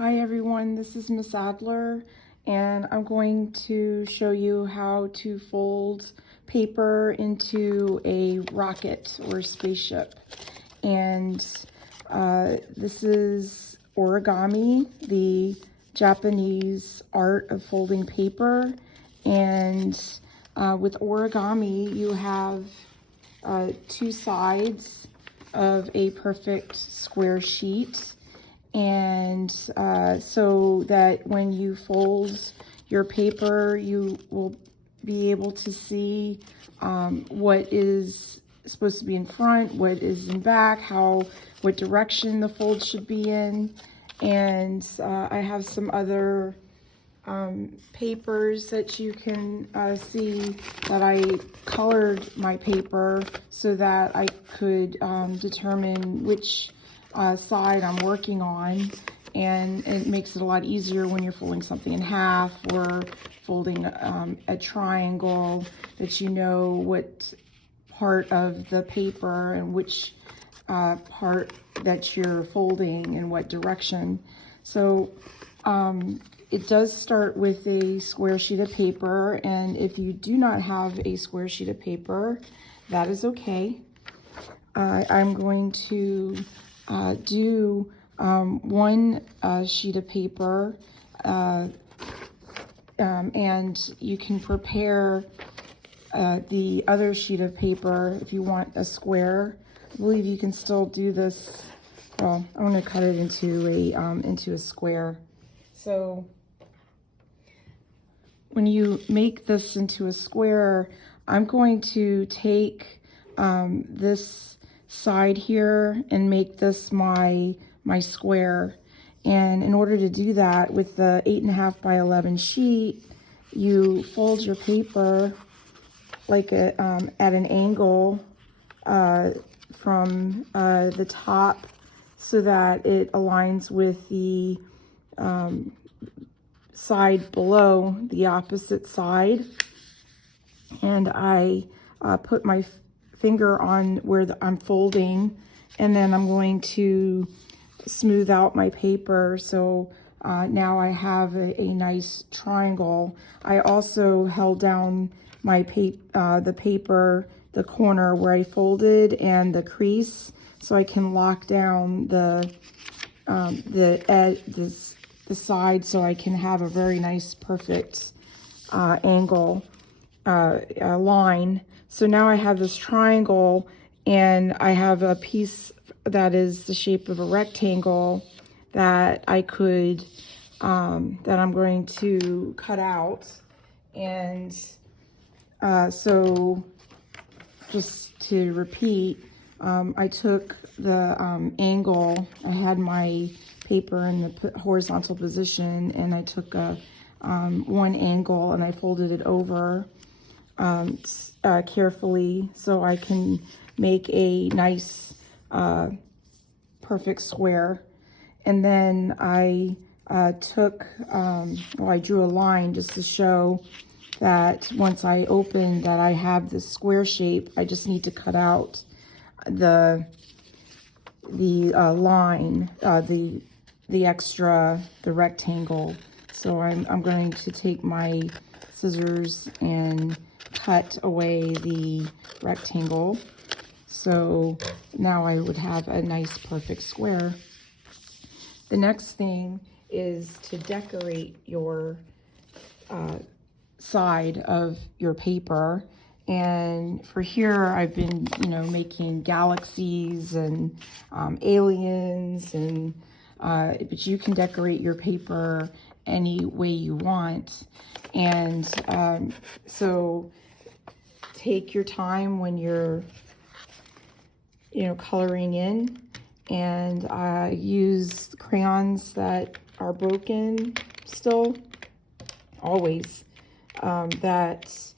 Hi everyone, this is Miss Adler, and I'm going to show you how to fold paper into a rocket or spaceship. And this is origami, the Japanese art of folding paper. And with origami, you have two sides of a perfect square sheet. And so that when you fold your paper, you will be able to see what is supposed to be in front, what is in back, what direction the fold should be in. And I have some other papers that you can see that I colored my paper so that I could determine which side I'm working on, and it makes it a lot easier when you're folding something in half or folding a triangle, that you know what part of the paper and which part that you're folding in what direction. So it does start with a square sheet of paper, and if you do not have a square sheet of paper, that is okay. I'm going to do one sheet of paper, and you can prepare the other sheet of paper if you want a square. I believe you can still do this. Well, I'm going to cut it into a square. So when you make this into a square, I'm going to take this side here and make this my square. And in order to do that, with the 8.5 by 11 sheet, you fold your paper like at an angle from the top, so that it aligns with the side below, the opposite side. And I put my finger on where I'm folding, and then I'm going to smooth out my paper. So now I have a nice triangle. I also held down my the paper, the corner where I folded, and the crease, so I can lock down the side, so I can have a very nice, perfect angle line. So now I have this triangle, and I have a piece that is the shape of a rectangle that I could, that I'm going to cut out. And so just to repeat, I took the angle, I had my paper in the horizontal position, and I took one angle and I folded it over carefully, so I can make a nice perfect square. And then I I drew a line just to show that once I open that I have this square shape. I just need to cut out the line, the rectangle. So I'm going to take my scissors and cut away the rectangle. So now I would have a nice perfect square. The next thing is to decorate your side of your paper. And for here, I've been, making galaxies and aliens, and but you can decorate your paper any way you want. And so take your time when you're, coloring in, and I use crayons that are broken still, always, that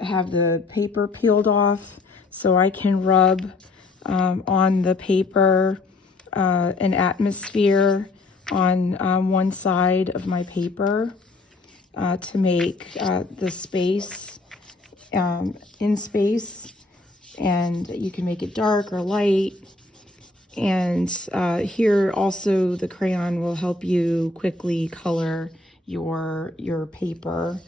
have the paper peeled off, so I can rub on the paper an atmosphere on one side of my paper to make the space in space, and you can make it dark or light. And here also the crayon will help you quickly color your paper.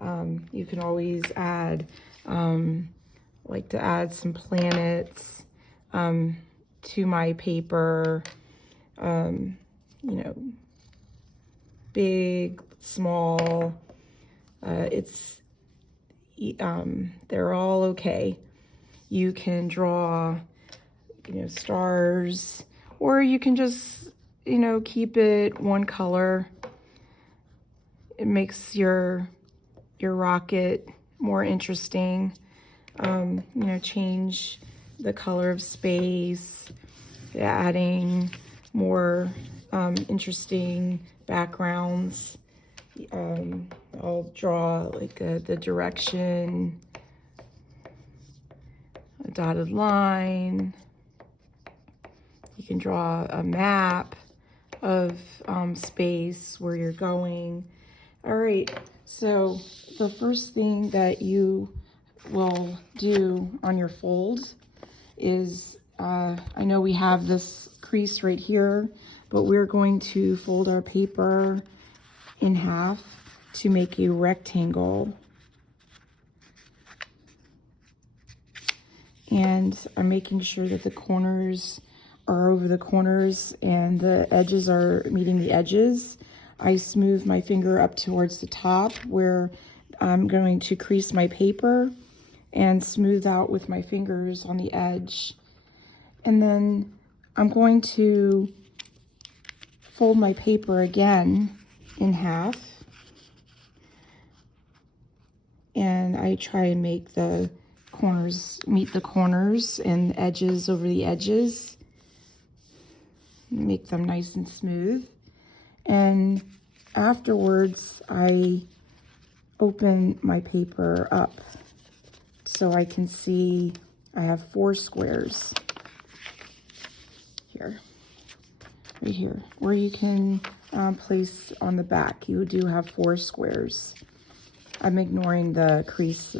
You can always add, like to add some planets to my paper, you know, big, small, they're all okay. You can draw, you know, stars, or you can just, you know, keep it one color. It makes your rocket more interesting. You know, change the color of space, adding more interesting backgrounds. I'll draw like the direction, a dotted line. You can draw a map of space where you're going. All right, so the first thing that you will do on your fold is, I know we have this crease right here, but we're going to fold our paper in half to make a rectangle. And I'm making sure that the corners are over the corners and the edges are meeting the edges. I smooth my finger up towards the top where I'm going to crease my paper and smooth out with my fingers on the edge. And then I'm going to fold my paper again in half. And I try and make the corners meet the corners and edges over the edges. Make them nice and smooth. And afterwards, I open my paper up so I can see I have 4 squares here, right here, where you can place on the back. You do have 4 squares. I'm ignoring the crease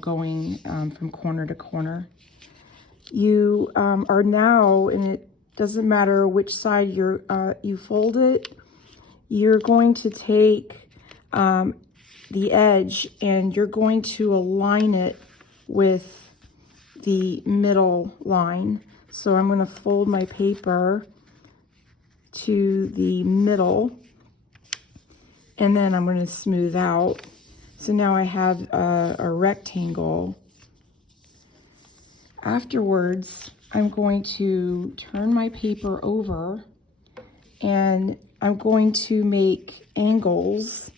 going from corner to corner. You are now, and it doesn't matter which side you fold it, you're going to take the edge and you're going to align it with the middle line. So I'm going to fold my paper to the middle and then I'm going to smooth out. So now I have a rectangle. Afterwards, I'm going to turn my paper over and I'm going to make angles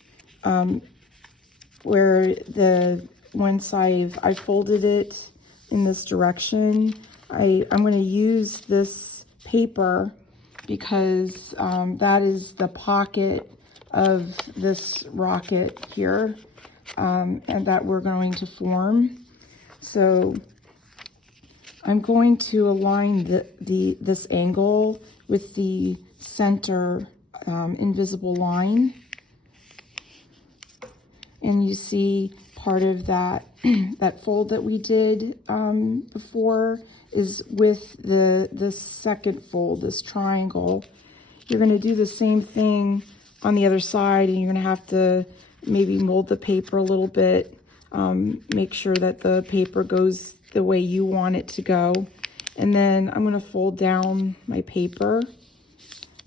where the one side I folded it in this direction. I'm going to use this paper because that is the pocket of this rocket here, and that we're going to form. So I'm going to align this angle with the center invisible line. And you see part of that that fold that we did before is with this second fold, this triangle. You're going to do the same thing on the other side, and you're going to have to maybe mold the paper a little bit, make sure that the paper goes the way you want it to go. And then I'm going to fold down my paper.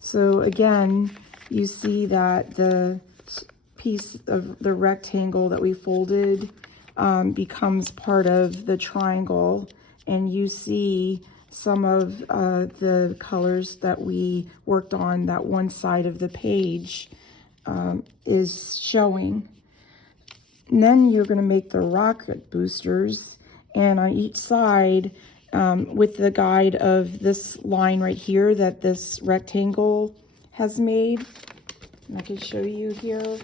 So again, you see that the piece of the rectangle that we folded becomes part of the triangle, and you see some of the colors that we worked on that one side of the page is showing. And then you're going to make the rocket boosters, and on each side with the guide of this line right here that this rectangle has made. And I can show you here.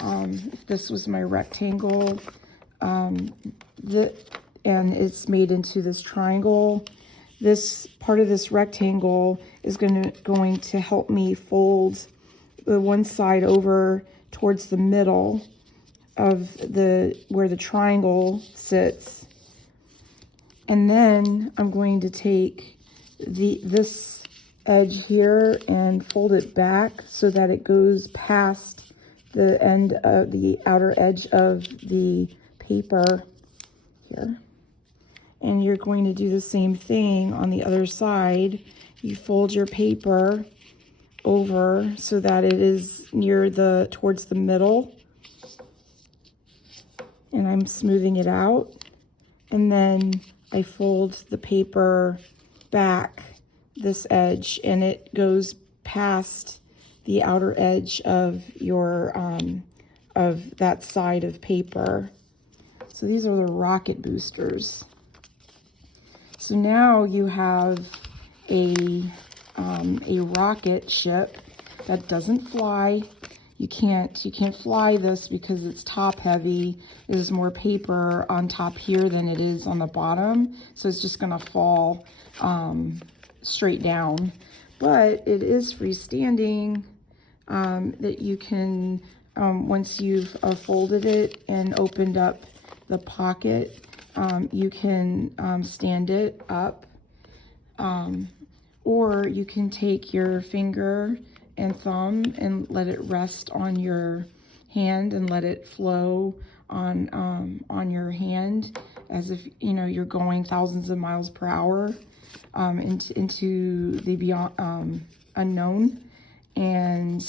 If this was my rectangle, and it's made into this triangle. This part of this rectangle is going to help me fold the one side over towards the middle of where the triangle sits. And then I'm going to take this edge here and fold it back so that it goes past the end of the outer edge of the paper here. And you're going to do the same thing on the other side. You fold your paper over so that it is near towards the middle. And I'm smoothing it out. And then I fold the paper back this edge, and it goes past the outer edge of your of that side of paper. So these are the rocket boosters. So now you have a rocket ship that doesn't fly. You can't fly this because it's top heavy. There's more paper on top here than it is on the bottom, so it's just gonna fall straight down. But it is freestanding, that you can, once you've folded it and opened up the pocket, you can stand it up, or you can take your finger and thumb and let it rest on your hand and let it flow on your hand as if you're going thousands of miles per hour into the beyond unknown. And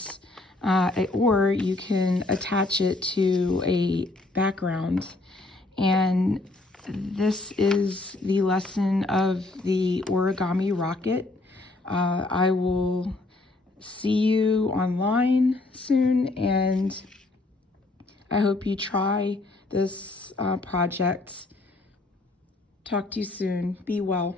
or you can attach it to a background. And this is the lesson of the origami rocket. I will see you online soon, and I hope you try this project. Talk to you soon. Be well.